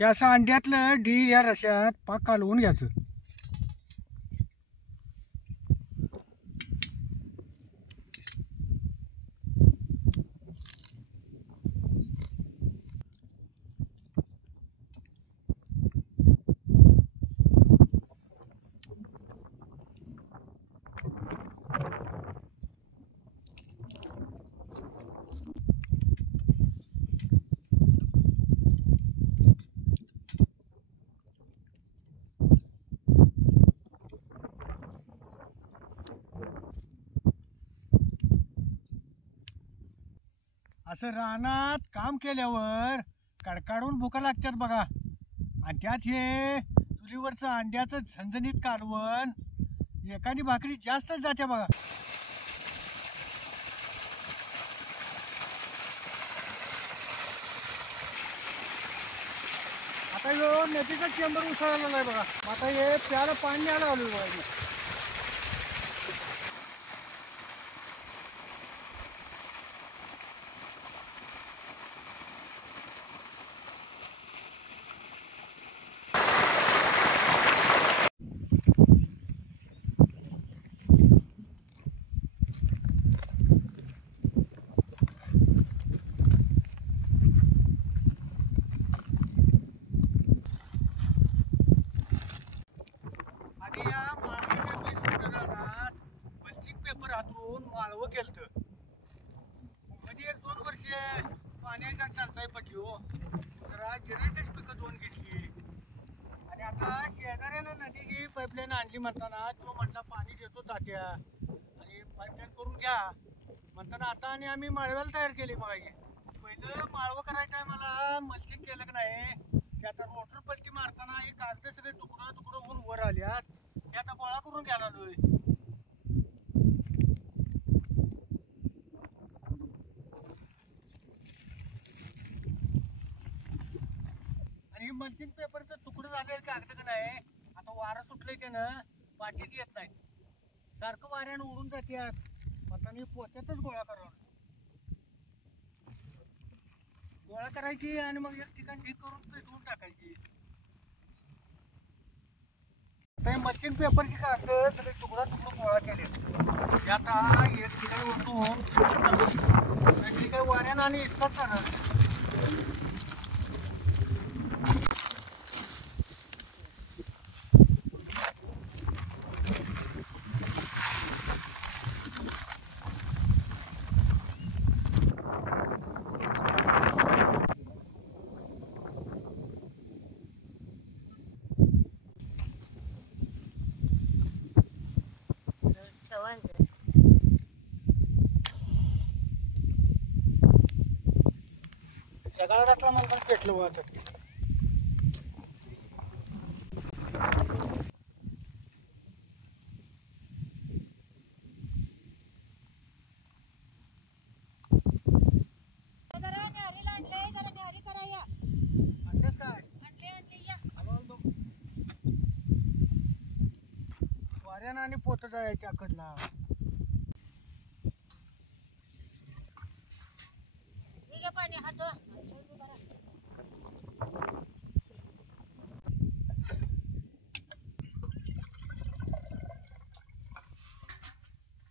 या असं अंड्यातलं डी या रश्यात पाक कालवून घ्यायचं. असं रानात काम केल्यावर कडकाडून भुका लागतात बघा. आणि त्यात हे चुलीवरचं अंड्याचं झणझणीत कालवण एखादी भाकरी जास्तच जाते बघा. आता ह्यो नदीचा चेंबर उसळलेला आहे बघा. आता हे प्याला पाणी आलं आलो बघा. माळवं केलं कधी 1-2 वर्ष पाण्याची टंचाई पडली हो. जरा जिरायचीच पिकं 2 घेतली. आणि आता शेजाऱ्याला नदीची पाईपलाईन आणली म्हणताना तो म्हटला पाणी देतो तात्या आणि पाईपलाईन करून घ्या म्हणताना आता आणि आम्ही माळव्याला तयार केली बघा. पहिलं माळवं करायचं मला मल्चिंग केलं की नाही की आता रोटर पलटी मारताना हे कागद सगळे तुकडं होऊन वर आल्यात ते आता गोळा करून घ्यायला आलोय. मल्चिंग पेपरचं तुकडं झालेलं कागद का नाही आता वारं सुटलंय त्यानं पाठीत येत नाही. सारखं वाऱ्यानं उडून जात्यात म्हणताना पोत्यातच गोळा करायची आणि मग एक ठिकाणी ठीक करून पेटवून टाकायची. आता मल्चिंग पेपरची कागद सगळे तुकडं गोळा केले. आता एक ठिकाणी उठून काही वाऱ्यानं आणि इसकट जाणार. सगळा रात्र मला पण पेटलं बघा. वाऱ्यानं आणि पोत जायच्या कडला. पाणी हात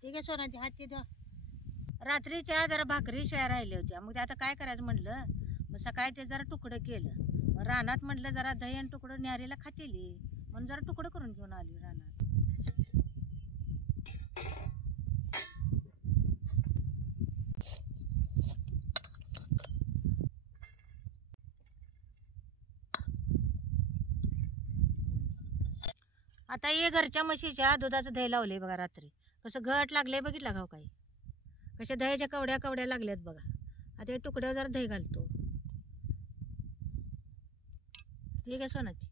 ठीक आहे सोनाची हातची द्या. रात्रीच्या जरा भाकरी शिळ्या राहिल्या होत्या मग आता काय करायचं म्हणलं मग सकाळी ते जरा तुकडं केलं. रानात म्हटलं जरा दही आणि तुकडं न्यारीला खातेली म्हणून जरा तुकडं करून घेऊन आली रानात. आता हे घरच्या म्हशीच्या दुधाचं दही लावलंय बघा. रात्री कसं घट लागलंय बघितलं का काही कशा दह्याच्या कवड्या लागल्यात बघा. आता हे तुकड्यावर जरा दही घालतो. ठीक आहे सोनाची.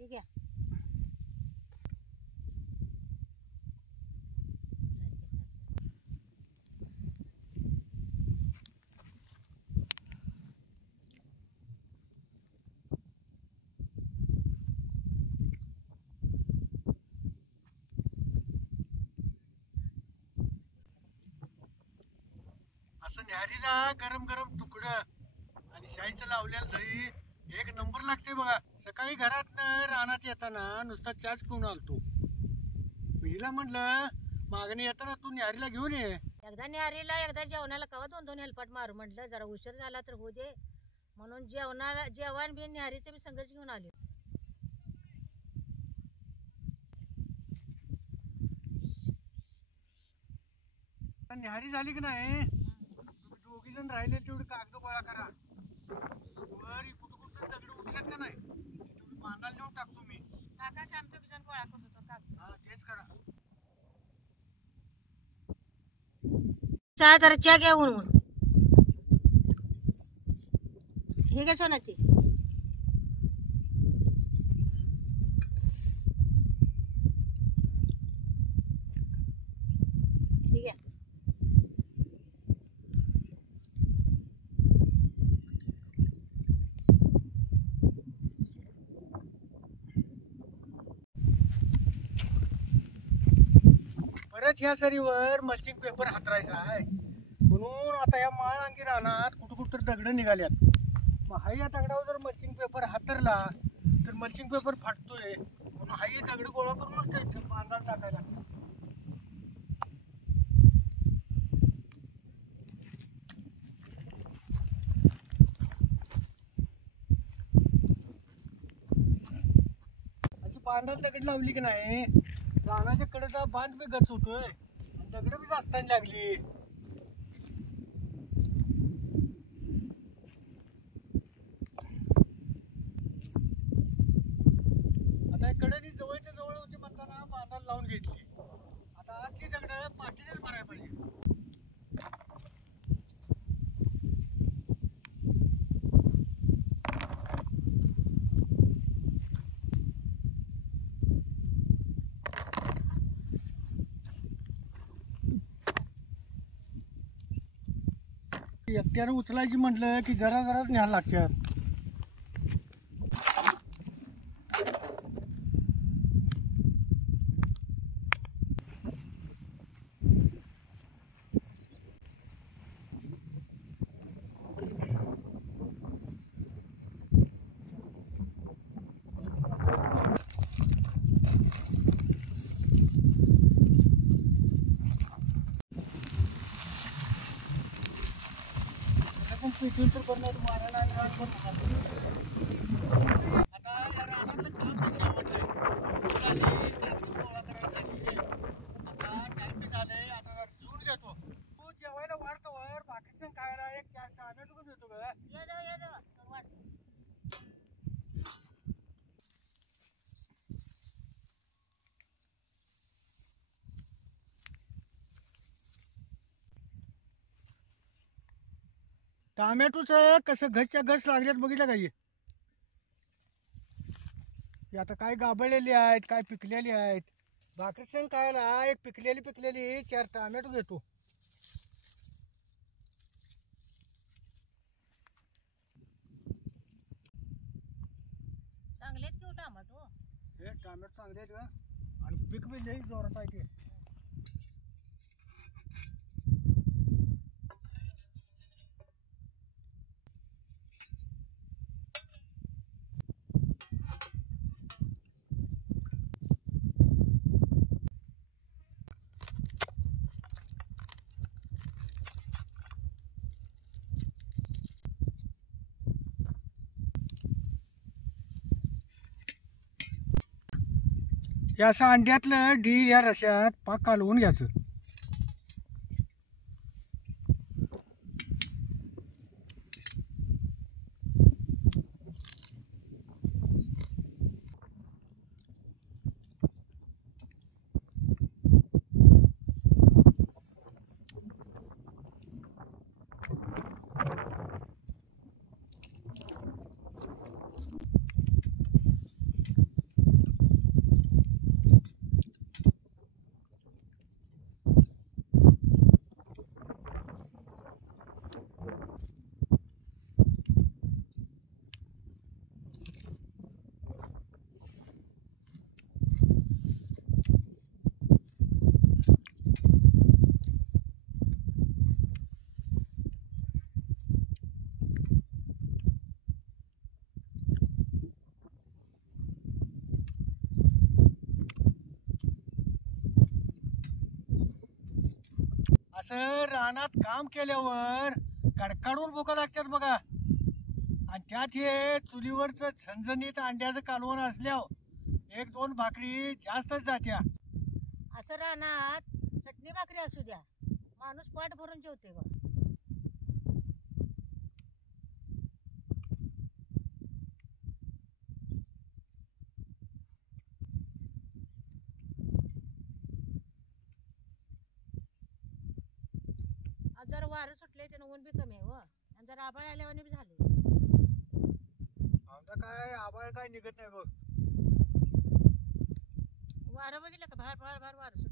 ठीक आहे. असं न्याहारीला गरम गरम तुकडं आणि शाईचं लावलेलं दही एक नंबर लागते बघा. सकाळी घरातनं रानात येताना नुसता चहाच पिऊन आलतो. हिला म्हटलं मागणी येताना तू न्याहारीला घेऊन ये. एकदा न्याहारीला एकदा जेवणाला कवा दोन दोन हेलपाट मारू म्हटलं, जरा उशीर झाला तर होऊ दे म्हणून जेवणाला जेवण बी न्याहारीचं बी संगच घेऊन आलो. न्याहारी झाली की नाही, तुम्ही दोघी जण राहिले तेवढे कागद गोळा करा. वर कुठं कुठं दगड उठल्यात का नाही तेवढी बांधायला नेऊन टाकतो मी. काका काम दोघी जण गोळा करतो तो काका. हा तेच करा. चहा जरा चहा घ्या म्हणून. हे काय सोनाची ठीक आहे. परत ह्या सरीवर मल्चिंग पेपर हातरायचा आहे म्हणून आता या माळांगी रानात कुठं कुठं दगड निघाल्यात. मग हा या दगडावर जर मल्चिंग पेपर हातरला तर मल्चिंग पेपर फाटतोय म्हणून हा दगड गोळा करूनच ते बांधायला टाकायला लागतं. अशी बांधायला दगड लावली की नाही रानाच्या कडेचा बांध बी गच होतोय आणि दगड बी जास्त लागली. आता कडेनी जवळच्या जवळ होती म्हणताना बांधायला लावून घेतली. आता आतली दगड पाठीनेच भरायला पाहिजे. एकट्यानं उचलायची म्हटलं की जरा जराच न्यायला लागतात. पेट्रोल तर बनणार मारायला आणि रान पण आता या रानातलं काम तर शेवटलंय. गोळा करायला झाली. आता टाइम बी झालंय. आता जरा जेवून घेतो. तू जेवायला वाढतो वर बाकीचं खायला एक 4 टोमॅटो पण देतो ग. ये जाऊ तर वाट. टोमॅटोचं कसं घसच्या घस लागल्यात बघितलं का? हे आता काय गाबळलेली आहेत काय पिकलेली आहेत. भाकरी संग खायला एक पिकलेली 4 टोमॅटो घेतो. चांगलेत की टमाटो. हे टोमॅटो चांगले आहेत का आणि पीक बी लई जोरात आहे ते. हे असं अंड्यातलं डी या रश्यात पाक कालवून घ्यायचं. असं रानात काम केल्यावर कडकडून भुका लागतात बघा. आणि त्यात हे चुलीवरचं झणझणीत अंड्याचं कालवण असल्यावर एक दोन भाकरी जास्तच जात्या. असं रानात चटणी भाकरी असू द्या, माणूस पाठ भरून जेवते बा. आज जरा वारं सुटले त्यानं ऊन बी कमी आहे हो, आणि जरा आभाळ आल्यावानी बी झाले. आमचा काय आबाळ काय निघत नाही बघ. वारं बघितलं का, भार भार भार वारं सुटलं.